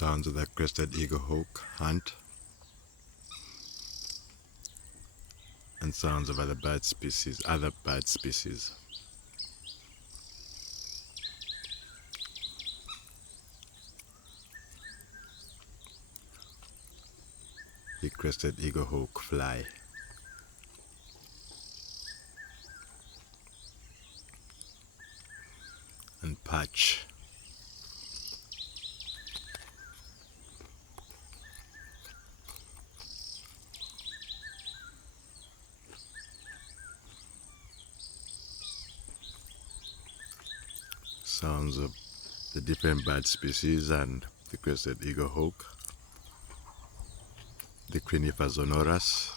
Sounds of the crested eaglehawk hunt, and sounds of other bird species. The crested eaglehawk fly. And perch. Sounds of the different bird species and the crested eaglehawk, the crinifer zonurus,